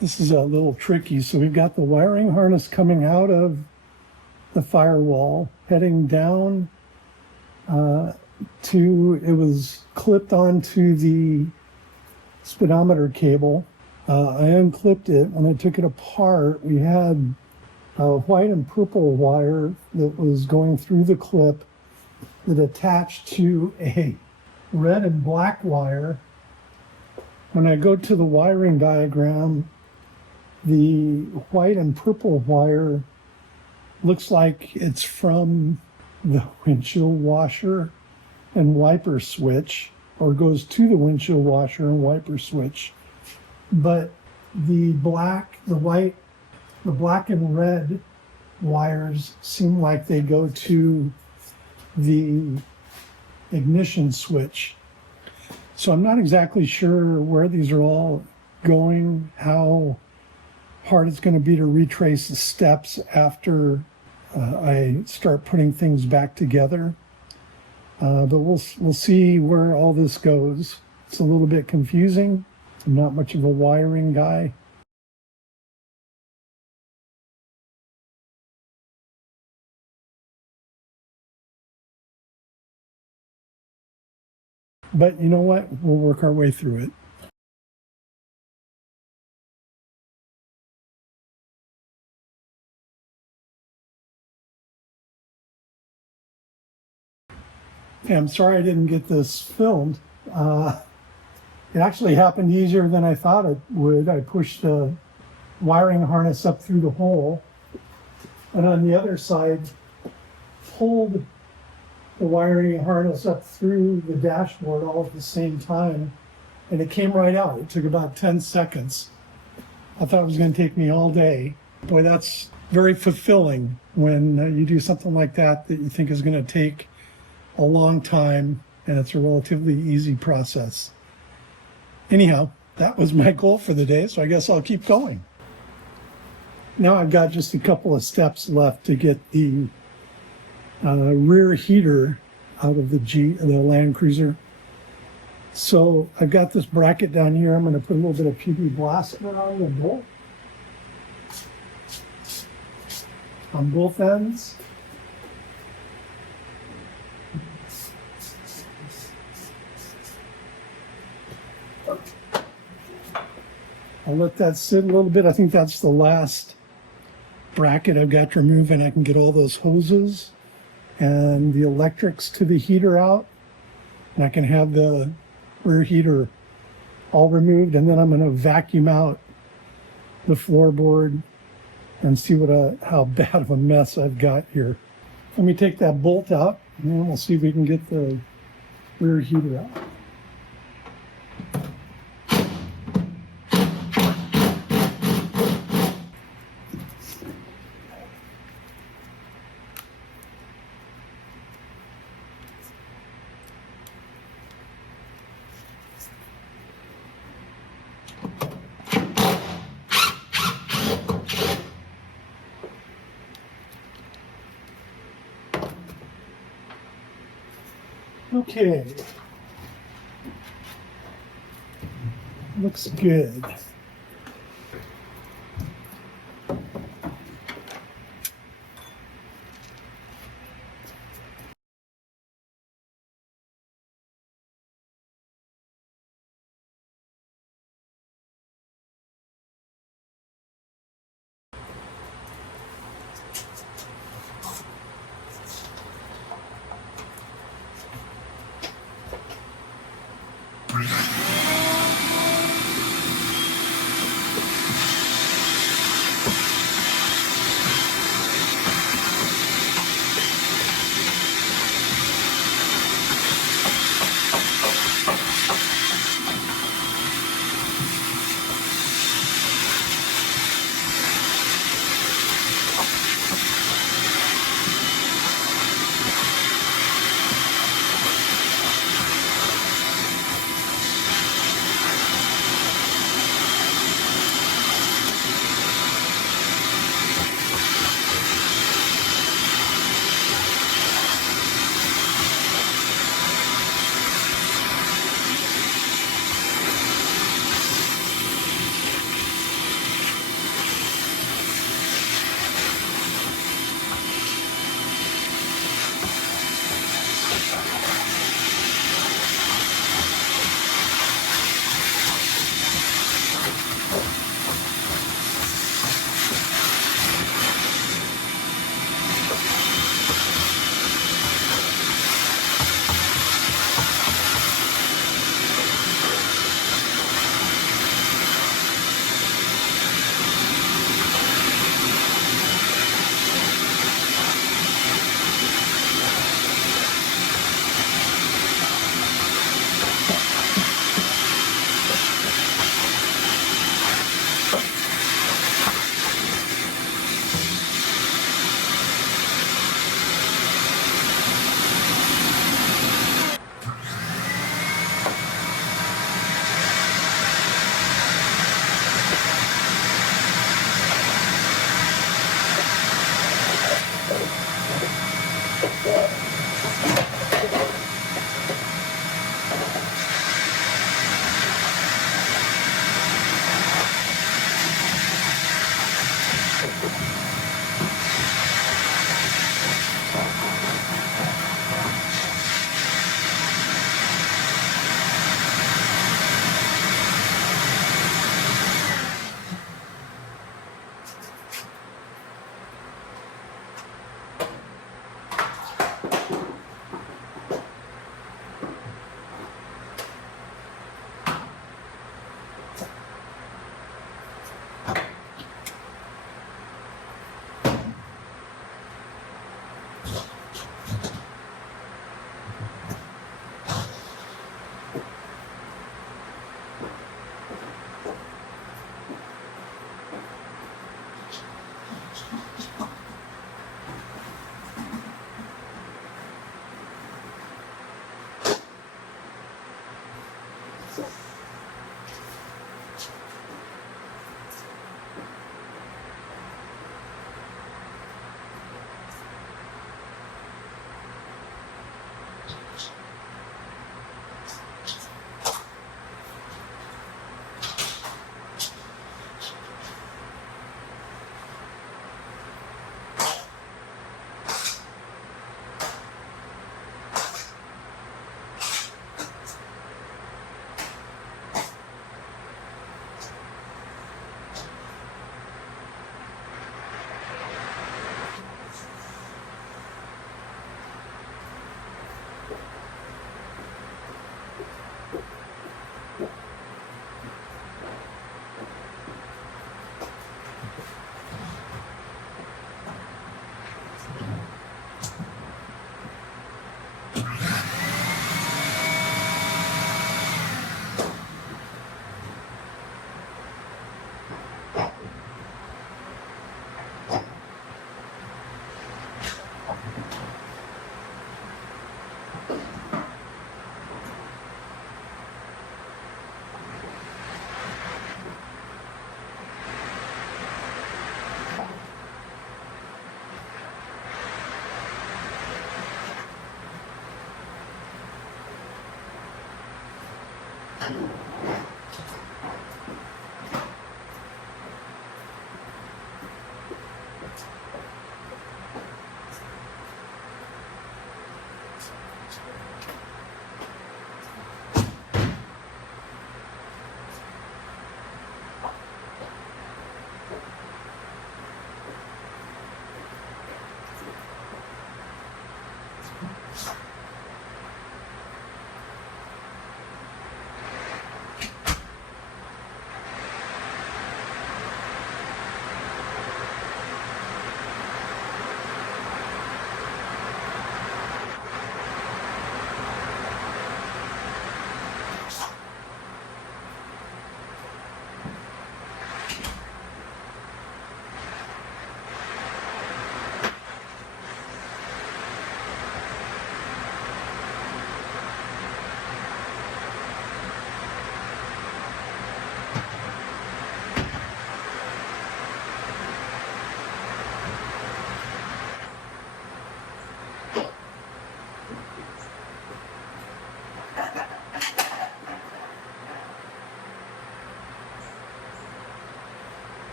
This is a little tricky. So we've got the wiring harness coming out of the firewall, heading down it was clipped onto the speedometer cable. I unclipped it. When I took it apart, we had a white and purple wire that was going through the clip that attached to a red and black wire. When I go to the wiring diagram, the white and purple wire looks like it's from the windshield washer and wiper switch, or goes to the windshield washer and wiper switch. But the black and red wires seem like they go to the ignition switch. So I'm not exactly sure where these are all going, how hard it's going to be to retrace the steps after I start putting things back together. But we'll see where all this goes. It's a little bit confusing. I'm not much of a wiring guy. But you know what? We'll work our way through it. Okay, I'm sorry I didn't get this filmed. It actually happened easier than I thought it would. I pushed the wiring harness up through the hole, and on the other side, pulled the wiring harness up through the dashboard all at the same time, and it came right out. It took about 10 seconds. I thought it was going to take me all day. Boy, that's very fulfilling when you do something like that you think is going to take a long time, and it's a relatively easy process. Anyhow, that was my goal for the day, so I guess I'll keep going. Now I've got just a couple of steps left to get the rear heater out of the LandCruiser. So I've got this bracket down here. I'm going to put a little bit of PB Blasket on the bolt on both ends. I'll let that sit a little bit. I think that's the last bracket I've got to remove, and I can get all those hoses and the electrics to the heater out, and I can have the rear heater all removed, and then I'm going to vacuum out the floorboard and see how bad of a mess I've got here. Let me take that bolt out, and then we'll see if we can get the rear heater out. Okay, looks good.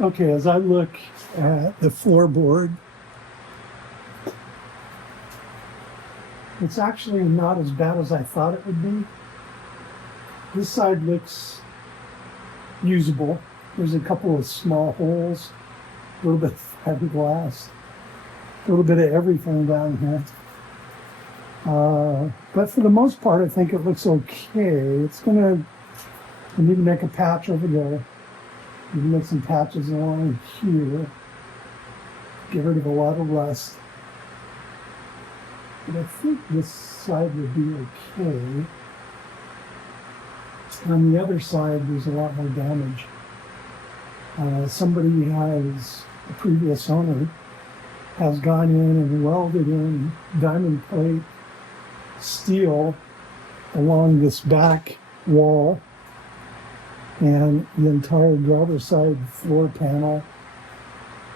Okay, as I look at the floorboard, it's actually not as bad as I thought it would be. This side looks usable. There's a couple of small holes, a little bit of fiberglass, a little bit of everything down here. But for the most part, I think it looks okay. I need to make a patch over there. You can make some patches along here. Get rid of a lot of rust. But I think this side would be okay. On the other side, there's a lot more damage. Somebody a previous owner, has gone in and welded in diamond plate steel along this back wall and the entire driver's side floor panel.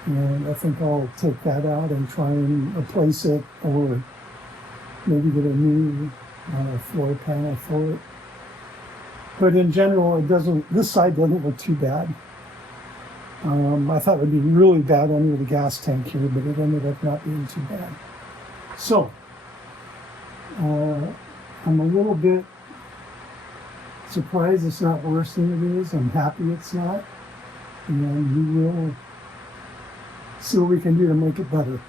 And I think I'll take that out and try and replace it, or maybe get a new floor panel for it. But in general, this side doesn't look too bad. I thought it would be really bad under the gas tank here, but it ended up not being too bad. So, I'm a little bit surprised it's not worse than it is. I'm happy it's not. And we will see what we can do to make it better.